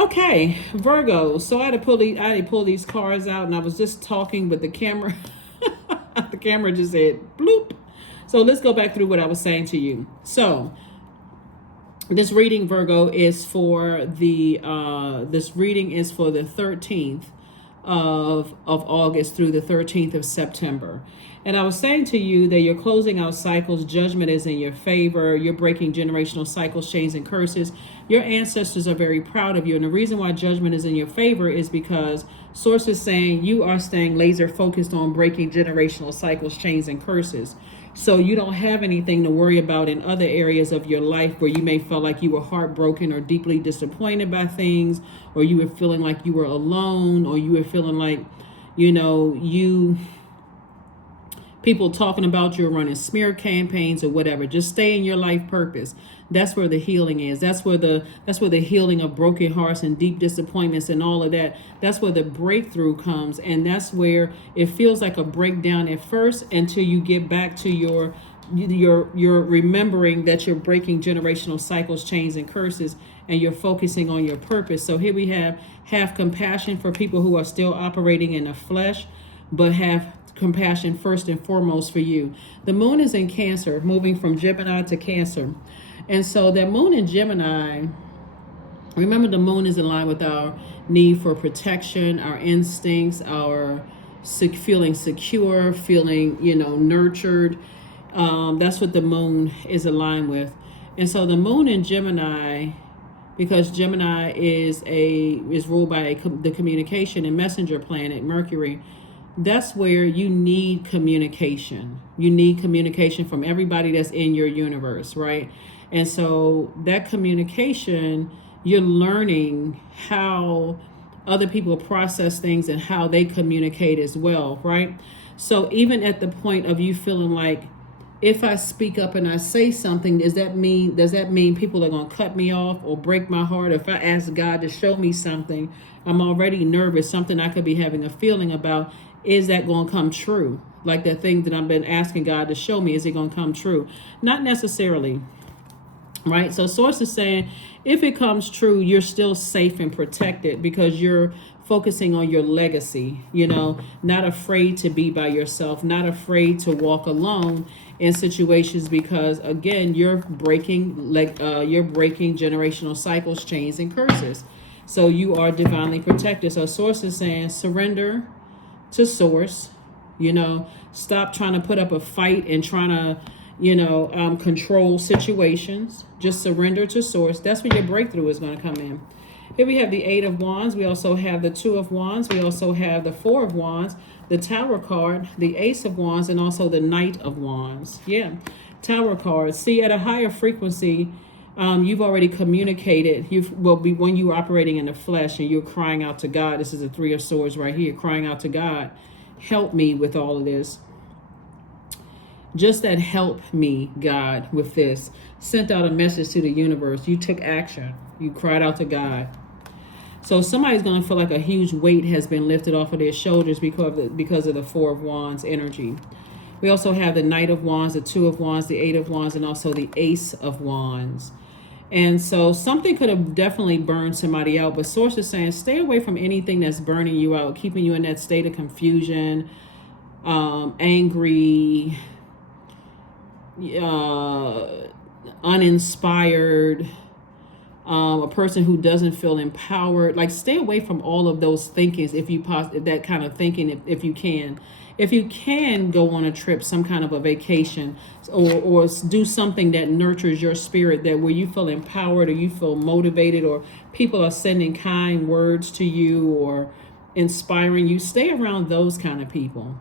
Okay, Virgo. So I had to pull these cards out, and I was just talking, but the camera, the camera just said bloop. So let's go back through what I was saying to you. So this reading, Virgo, is for the this reading is for the 13th of August through the 13th of September. And I was saying to you that you're closing out cycles, judgment is in your favor, you're breaking generational cycles, chains, and curses. Your ancestors are very proud of you. And the reason why judgment is in your favor is because source is saying you are staying laser focused on breaking generational cycles, chains, and curses. So you don't have anything to worry about in other areas of your life where you may feel like you were heartbroken or deeply disappointed by things, or you were feeling like you were alone, or you were feeling like, you people talking about you, running smear campaigns or whatever. Just stay in your life purpose. That's where the healing is. That's where the healing of broken hearts and deep disappointments and all of that. That's where the breakthrough comes, and that's where it feels like a breakdown at first until you get back to your remembering that you're breaking generational cycles, chains, and curses, and you're focusing on your purpose. So here we have compassion for people who are still operating in the flesh, but have compassion first and foremost for you. The moon is in Cancer, moving from Gemini to Cancer. And so that moon in Gemini, remember the moon is in line with our need for protection, our instincts, our feeling secure, feeling, nurtured. That's what the moon is aligned with. And so the moon in Gemini, because Gemini is ruled by the communication and messenger planet, Mercury, that's where you need communication. You need communication from everybody that's in your universe, right? And so that communication, you're learning how other people process things and how they communicate as well, right? So even at the point of you feeling like, if I speak up and I say something, does that mean people are going to cut me off or break my heart? If I ask God to show me something, I'm already nervous, something I could be having a feeling about. Is that going to come true? Like that thing that I've been asking God to show me, is it going to come true? Not necessarily, right? So source is saying if it comes true, you're still safe and protected because you're focusing on your legacy, not afraid to be by yourself, not afraid to walk alone in situations, because again, you're breaking generational cycles, chains, and curses. So you are divinely protected. So source is saying surrender to source, stop trying to put up a fight and trying to, control situations. Just surrender to source. That's where your breakthrough is going to come in. Here we have the 8 of Wands. We also have the 2 of Wands. We also have the 4 of Wands, the Tower card, the Ace of Wands, and also the Knight of Wands. Yeah, Tower cards. See, at a higher frequency, you've already communicated. When you're operating in the flesh and you're crying out to God. This is the 3 of Swords right here, crying out to God. Help me with all of this. Just that help me, God, with this. Sent out a message to the universe. You took action. You cried out to God. So somebody's going to feel like a huge weight has been lifted off of their shoulders because of the 4 of Wands energy. We also have the Knight of Wands, the 2 of Wands, the 8 of Wands, and also the Ace of Wands. And so something could have definitely burned somebody out, but source is saying stay away from anything that's burning you out, keeping you in that state of confusion, angry, uninspired, a person who doesn't feel empowered. Like, stay away from all of those thinkings if that kind of thinking, if you can. If you can go on a trip, some kind of a vacation, or do something that nurtures your spirit, that where you feel empowered or you feel motivated, or people are sending kind words to you or inspiring you, stay around those kind of people.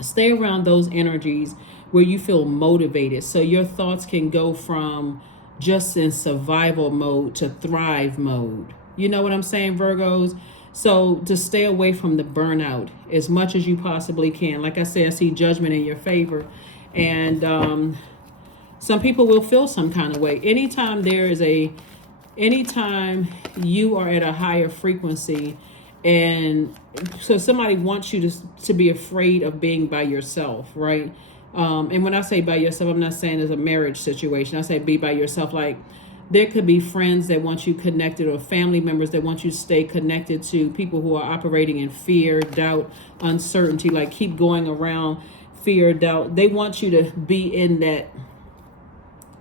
Stay around those energies where you feel motivated, so your thoughts can go from just in survival mode to thrive mode. You know what I'm saying, Virgos? So to stay away from the burnout as much as you possibly can. Like I said, I see judgment in your favor. And some people will feel some kind of way. Anytime you are at a higher frequency, and so somebody wants you to be afraid of being by yourself, right? And when I say by yourself, I'm not saying it's a marriage situation. I say be by yourself. Like, There could be friends that want you connected, or family members that want you to stay connected to people who are operating in fear, doubt, uncertainty, like keep going around fear, doubt. They want you to be in that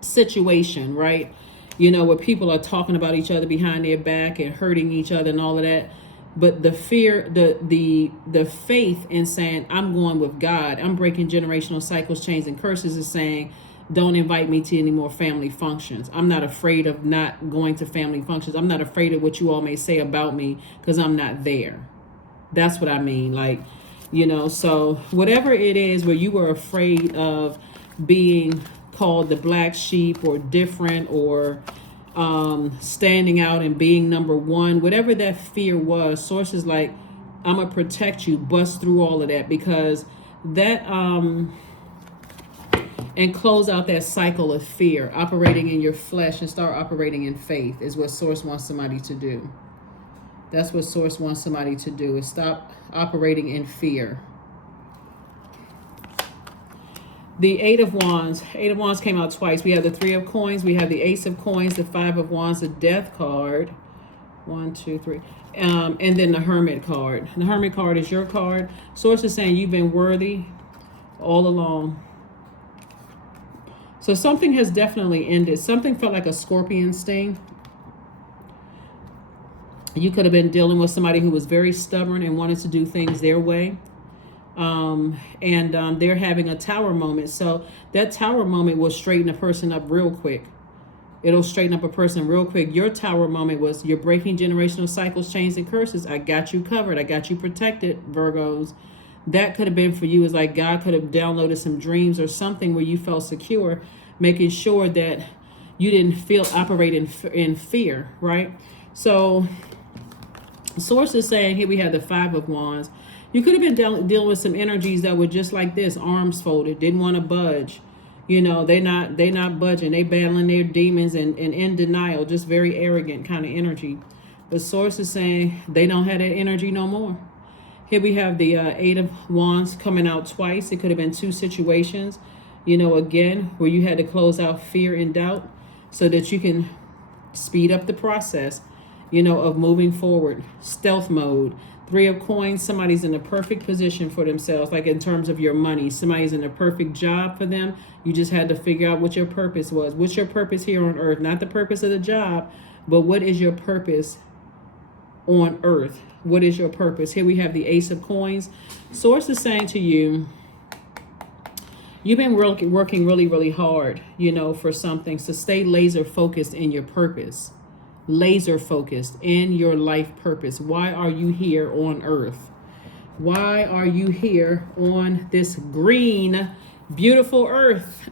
situation, right? You know, where people are talking about each other behind their back and hurting each other and all of that. But the fear, the faith in saying, I'm going with God, I'm breaking generational cycles, chains, and curses, is saying, don't invite me to any more family functions. I'm not afraid of not going to family functions. I'm not afraid of what you all may say about me because I'm not there. That's what I mean. Like, you know, so whatever it is where you were afraid of being called the black sheep or different, or standing out and being number one, whatever that fear was, source is like, I'm gonna protect you, bust through all of that, because that and close out that cycle of fear, operating in your flesh, and start operating in faith, is what source wants somebody to do. That's what source wants somebody to do, is stop operating in fear. The Eight of Wands. Eight of Wands came out twice. We have the Three of Coins. We have the Ace of Coins, the Five of Wands, the Death card. 1, 2, 3. And then the Hermit card. The Hermit card is your card. Source is saying you've been worthy all along. So something has definitely ended. Something felt like a scorpion sting. You could have been dealing with somebody who was very stubborn and wanted to do things their way. They're having a tower moment. So that tower moment will straighten a person up real quick. It'll straighten up a person real quick. Your tower moment was, you're breaking generational cycles, chains, and curses. I got you covered. I got you protected, Virgos. That could have been for you. It's like God could have downloaded some dreams or something where you felt secure, making sure that you didn't operate in fear, right? So source is saying, here we have the Five of Wands. You could have been dealing with some energies that were just like this, arms folded, didn't want to budge. You know, they're not budging. They battling their demons and in denial, just very arrogant kind of energy. The source is saying they don't have that energy no more. Here we have the Eight of Wands coming out twice. It could have been two situations, you know, again, where you had to close out fear and doubt so that you can speed up the process, you know, of moving forward. Stealth mode. Three of Coins, somebody's in a perfect position for themselves, like in terms of your money. Somebody's in a perfect job for them. You just had to figure out what your purpose was. What's your purpose here on earth? Not the purpose of the job, but what is your purpose on earth? What is your purpose? Here we have the Ace of Coins. Source is saying to you, you've been working really, really hard, you know, for something. So stay laser focused in your purpose. Laser focused in your life purpose. Why are you here on earth? Why are you here on this green, beautiful earth?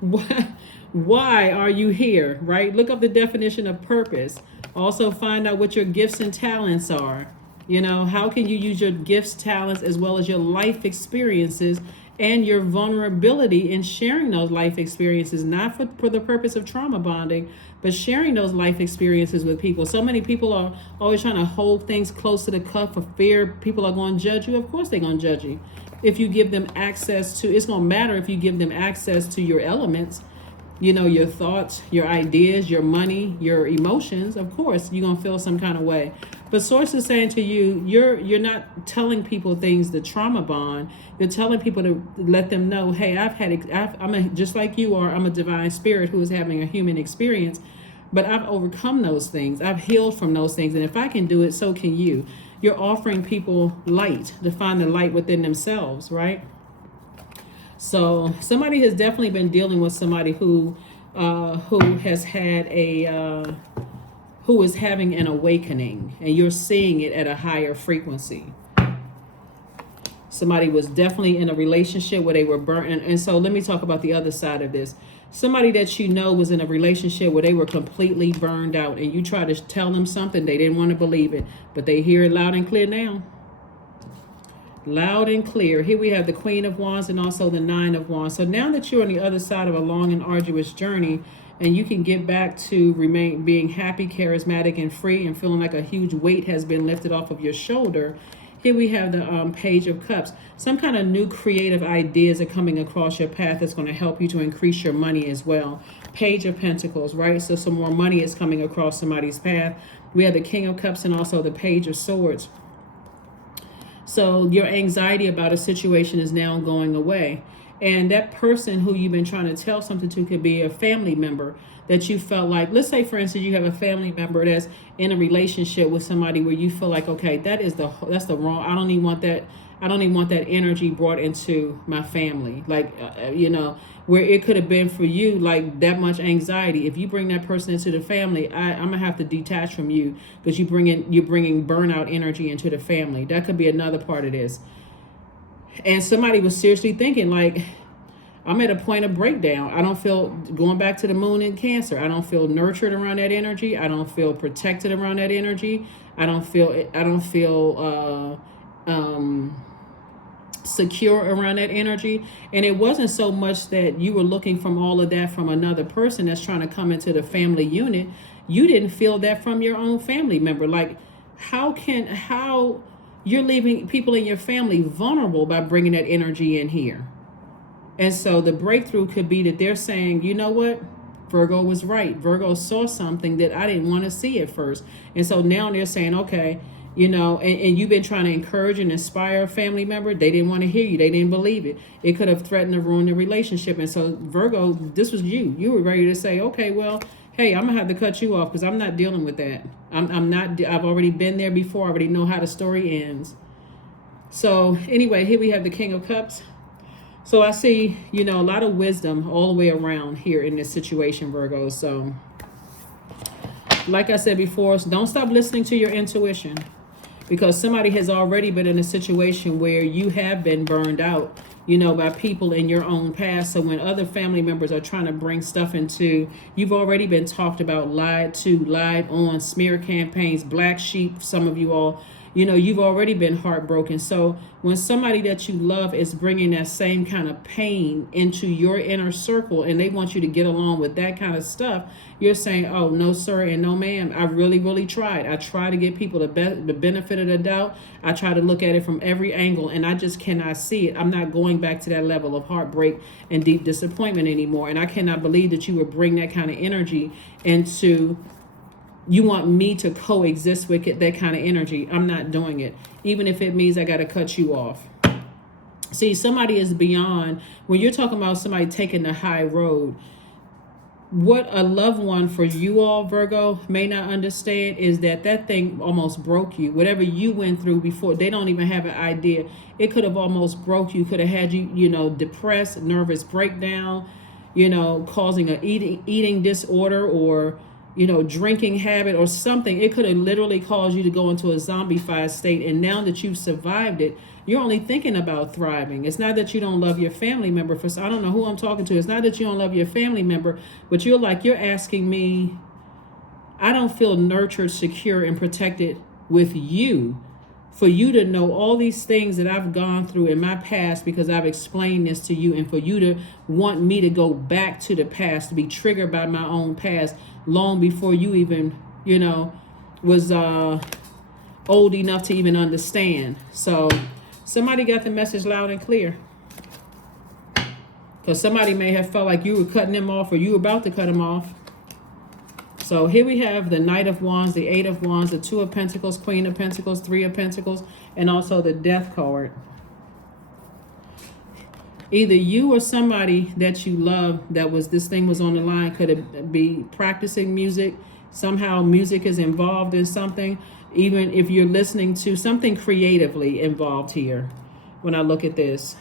Why are you here, right? Look up the definition of purpose. Also find out what your gifts and talents are. You know, how can you use your gifts, talents, as well as your life experiences and your vulnerability in sharing those life experiences, not for the purpose of trauma bonding, but sharing those life experiences with people. So many people are always trying to hold things close to the cuff for fear people are going to judge you. Of course they're going to judge you. If you give them access to, it's going to matter if you give them access to your elements, you know, your thoughts, your ideas, your money, your emotions. Of course, you're going to feel some kind of way. But source is saying to you, you're not telling people things to trauma bond. You're telling people to let them know, hey, just like you are, I'm a divine spirit who is having a human experience, but I've overcome those things. I've healed from those things. And if I can do it, so can you. You're offering people light, to find the light within themselves, right? So somebody has definitely been dealing with somebody who has had who is having an awakening, and you're seeing it at a higher frequency. Somebody was definitely in a relationship where they were burnt. And so let me talk about the other side of this. Somebody that you know was in a relationship where they were completely burned out, and you try to tell them something, they didn't want to believe it, but they hear it loud and clear now. Loud and clear. Here we have the Queen of Wands and also the Nine of Wands. So now that you're on the other side of a long and arduous journey, and you can get back to being happy, charismatic, and free, and feeling like a huge weight has been lifted off of your shoulder, Here we have the Page of Cups. Some kind of new creative ideas are coming across your path that's going to help you to increase your money as well. Page of Pentacles, right? So some more money is coming across somebody's path. We have the King of Cups and also the Page of Swords. So your anxiety about a situation is now going away. And that person who you've been trying to tell something to could be a family member that you felt like, let's say, for instance, you have a family member that's in a relationship with somebody where you feel like, okay, that's the wrong, I don't even want that energy brought into my family. Like, where it could have been for you, like that much anxiety. If you bring that person into the family, I'm gonna have to detach from you because you're bringing burnout energy into the family. That could be another part of this. And somebody was seriously thinking, like, I'm at a point of breakdown. I don't feel, going back to the moon in Cancer, I don't feel nurtured around that energy. I don't feel protected around that energy. I don't feel secure around that energy. And it wasn't so much that you were looking from all of that from another person that's trying to come into the family unit. You didn't feel that from your own family member. Like, how you're leaving people in your family vulnerable by bringing that energy in here. And so the breakthrough could be that they're saying, you know what? Virgo was right. Virgo saw something that I didn't want to see at first. And so now they're saying, okay, and you've been trying to encourage and inspire a family member. They didn't want to hear you. They didn't believe it. It could have threatened to ruin the relationship. And so Virgo, this was you. You were ready to say, okay, well, hey, I'm going to have to cut you off because I'm not dealing with that. I've already been there before. I already know how the story ends. So anyway, here we have the King of Cups. So I see, a lot of wisdom all the way around here in this situation, Virgo. So like I said before, don't stop listening to your intuition, because somebody has already been in a situation where you have been burned out, by people in your own past. So when other family members are trying to bring stuff into, you've already been talked about, lied to, lied on, smear campaigns, black sheep, some of you all. You've already been heartbroken. So when somebody that you love is bringing that same kind of pain into your inner circle and they want you to get along with that kind of stuff, you're saying, oh, no, sir, and no, ma'am. I really, really tried. I try to give people the benefit of the doubt. I try to look at it from every angle, and I just cannot see it. I'm not going back to that level of heartbreak and deep disappointment anymore. And I cannot believe that you would bring that kind of energy into... You want me to coexist with that kind of energy. I'm not doing it, even if it means I got to cut you off. See, somebody is beyond, when you're talking about somebody taking the high road, what a loved one for you all, Virgo, may not understand is that thing almost broke you. Whatever you went through before, they don't even have an idea. It could have almost broke you, could have had you, depressed, nervous breakdown, causing an eating disorder or drinking habit or something. It could have literally caused you to go into a zombified state. And now that you've survived it, you're only thinking about thriving. It's not that you don't love your family member. I don't know who I'm talking to. It's not that you don't love your family member, but you're asking me, I don't feel nurtured, secure, and protected with you. For you to know all these things that I've gone through in my past because I've explained this to you, and for you to want me to go back to the past, to be triggered by my own past long before you even, was old enough to even understand. So somebody got the message loud and clear. Because somebody may have felt like you were cutting them off or you were about to cut them off. So here we have the Knight of Wands, the Eight of Wands, the Two of Pentacles, Queen of Pentacles, Three of Pentacles, and also the Death card. Either you or somebody that you love this thing was on the line could be practicing music. Somehow music is involved in something. Even if you're listening to something creatively involved here. When I look at this,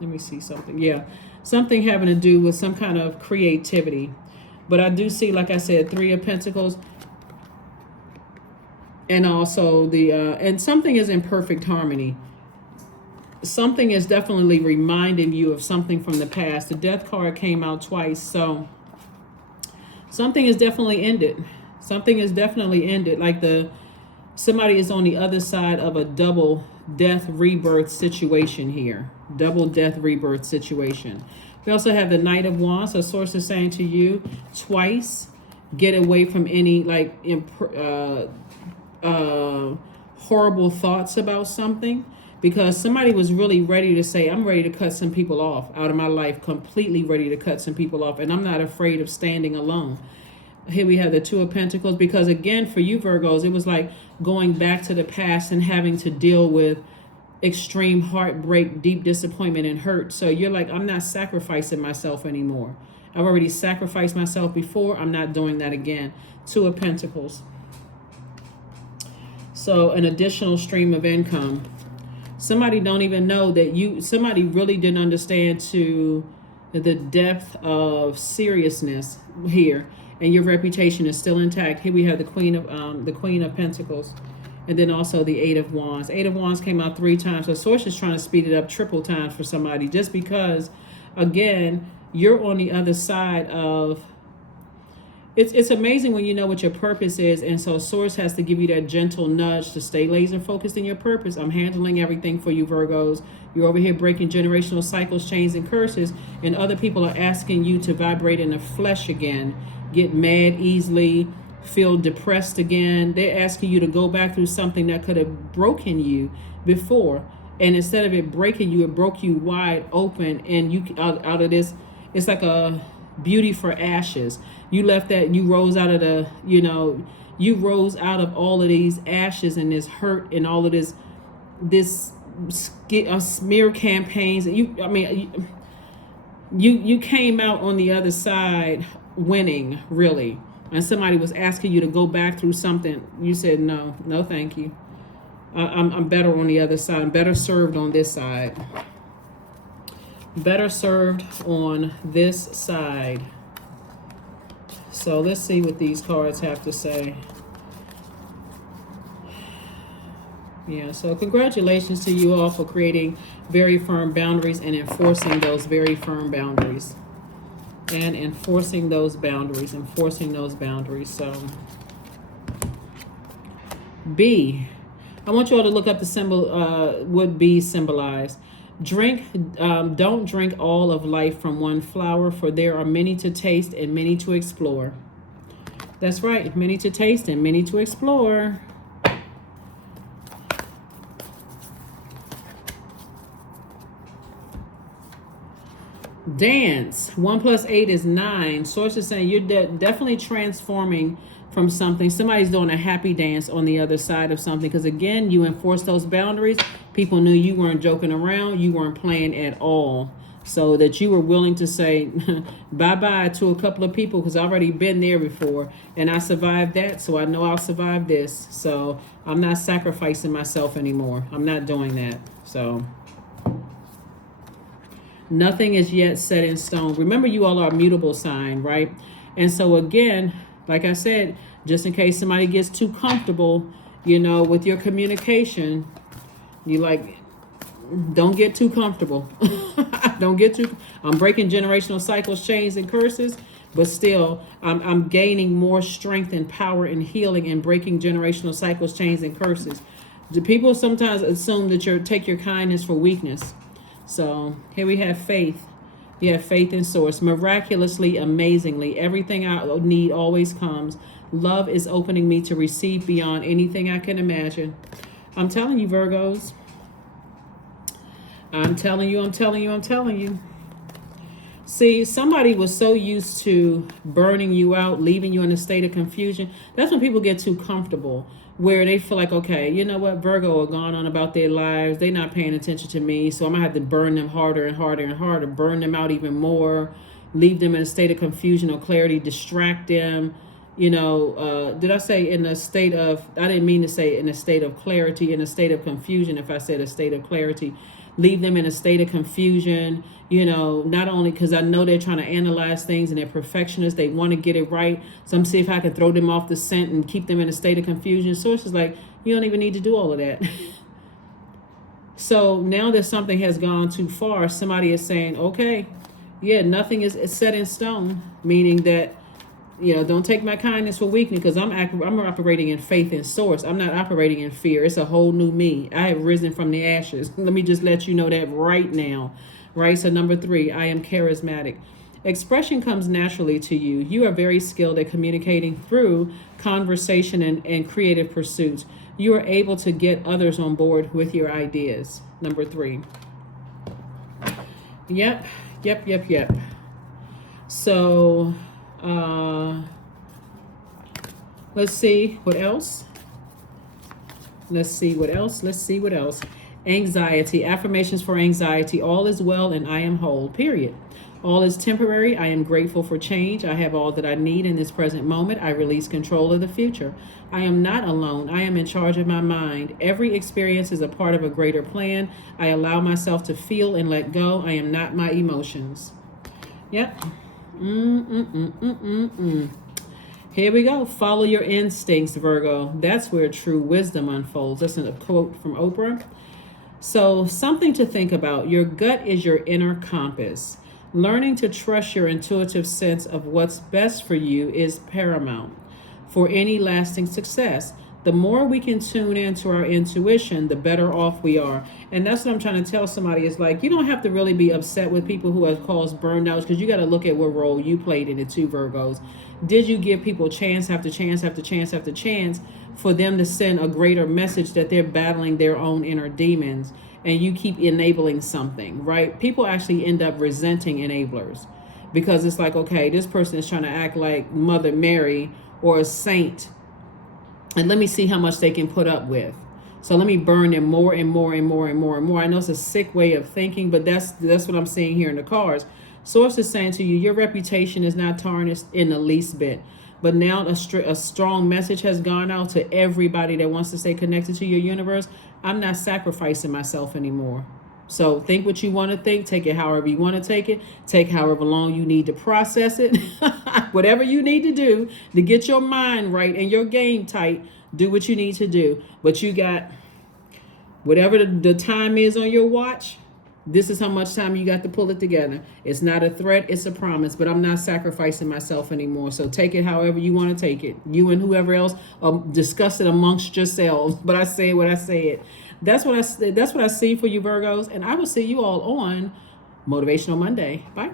let me see something. Yeah, something having to do with some kind of creativity. But I do see, like I said, Three of Pentacles. And also and something is in perfect harmony. Something is definitely reminding you of something from the past. The Death card came out twice. So something is definitely ended. Something is definitely ended. Like somebody is on the other side of a double death rebirth situation here. Double death rebirth situation. We also have the Knight of Wands. So source is saying to you twice, get away from any horrible thoughts about something, because somebody was really ready to say, I'm ready to cut some people off out of my life, completely ready to cut some people off, and I'm not afraid of standing alone. Here we have the Two of Pentacles, because again, for you Virgos, it was like going back to the past and having to deal with extreme heartbreak, deep disappointment, and hurt. So you're like, I'm not sacrificing myself anymore. I've already sacrificed myself before. I'm not doing that again. Two of Pentacles. So an additional stream of income. Somebody don't even know that somebody really didn't understand to the depth of seriousness here, and your reputation is still intact. Here we have the Queen of Pentacles, and then also the Eight of Wands. Eight of Wands came out 3 times. So Source is trying to speed it up triple times for somebody, just because, again, you're on the other side of. It's amazing when you know what your purpose is, and so Source has to give you that gentle nudge to stay laser focused in your purpose. I'm handling everything for you, Virgos. You're over here breaking generational cycles, chains, and curses, and other people are asking you to vibrate in the flesh again, get mad easily, feel depressed again. They're asking you to go back through something that could have broken you before, and instead of it breaking you, it broke you wide open, and you out of this, it's like a beauty for ashes. You left that, you rose out of the, you rose out of all of these ashes and this hurt and all of this smear campaigns. You came out on the other side winning, really. And somebody was asking you to go back through something. You said, no, thank you. I'm better on the other side. I'm better served on this side. Better served on this side. So let's see what these cards have to say. Yeah, so congratulations to you all for creating very firm boundaries and enforcing those very firm boundaries. And enforcing those boundaries. So B. I want you all to look up the symbol, what B symbolized. Don't drink all of life from one flower, for there are many to taste and many to explore. That's right, many to taste and many to explore. Dance. 1 + 8 is 9. Source is saying you're definitely transforming from something. Somebody's doing a happy dance on the other side of something, because again, you enforced those boundaries. People knew you weren't joking around, you weren't playing at all, so that you were willing to say bye-bye to a couple of people, because I've already been there before and I survived that, so I know I'll survive this. So I'm not sacrificing myself anymore. I'm not doing that. So nothing is yet set in stone. Remember, you all are a mutable sign, right? And so again, like I said, just in case somebody gets too comfortable, with your communication, you like, don't get too comfortable. I'm breaking generational cycles, chains, and curses, but still, I'm gaining more strength and power and healing and breaking generational cycles, chains, and curses. Do people sometimes assume that take your kindness for weakness? So here we have faith. You have faith in Source. Miraculously, amazingly, everything I need always comes. Love is opening me to receive beyond anything I can imagine. I'm telling you, Virgos. I'm telling you. See, somebody was so used to burning you out, leaving you in a state of confusion. That's when people get too comfortable, where they feel like, okay, you know what, Virgo are going on about their lives. They're not paying attention to me, so I'm going to have to burn them harder and harder and harder, burn them out even more, leave them in a state of confusion or clarity, distract them. Did I say in a state of, I didn't mean to say in a state of clarity, in a state of confusion. If I said a state of clarity, leave them in a state of confusion, not only because I know they're trying to analyze things and they're perfectionists, they want to get it right. So I'm seeing if I can throw them off the scent and keep them in a state of confusion. Source is like, you don't even need to do all of that. So now that something has gone too far, somebody is saying, okay, yeah, nothing is set in stone, meaning that, don't take my kindness for weakness, because I'm operating in faith and Source. I'm not operating in fear. It's a whole new me. I have risen from the ashes. Let me just let you know that right now. Right? So number 3, I am charismatic. Expression comes naturally to you. You are very skilled at communicating through conversation and creative pursuits. You are able to get others on board with your ideas. Number 3. Yep. So, let's see what else. Anxiety. Affirmations for anxiety. All is well and I am whole. Period. All is temporary. I am grateful for change. I have all that I need in this present moment. I release control of the future. I am not alone. I am in charge of my mind. Every experience is a part of a greater plan. I allow myself to feel and let go. I am not my emotions. Yep. Here we go. Follow your instincts, Virgo. That's where true wisdom unfolds. That's a quote from Oprah. So, something to think about. Your gut is your inner compass. Learning to trust your intuitive sense of what's best for you is paramount for any lasting success. The more we can tune into our intuition, the better off we are. And that's what I'm trying to tell somebody is like, you don't have to really be upset with people who have caused burnouts, because you got to look at what role you played in it too, Virgos. Did you give people chance after chance after chance after chance for them to send a greater message that they're battling their own inner demons, and you keep enabling something, right? People actually end up resenting enablers, because it's like, okay, this person is trying to act like Mother Mary or a saint, and let me see how much they can put up with. So let me burn them more and more and more and more and more. I know it's a sick way of thinking, but that's what I'm seeing here in the cards. Source is saying to you, your reputation is not tarnished in the least bit. But now a strong message has gone out to everybody that wants to stay connected to your universe. I'm not sacrificing myself anymore. So think what you want to think. Take it however you want to take it. Take however long you need to process it. Whatever you need to do to get your mind right and your game tight, do what you need to do. But you got whatever the time is on your watch. This is how much time you got to pull it together. It's not a threat, it's a promise, but I'm not sacrificing myself anymore. So take it however you want to take it. You and whoever else, discuss it amongst yourselves. But I say what I said. That's what I see for you, Virgos, and I will see you all on Motivational Monday. Bye.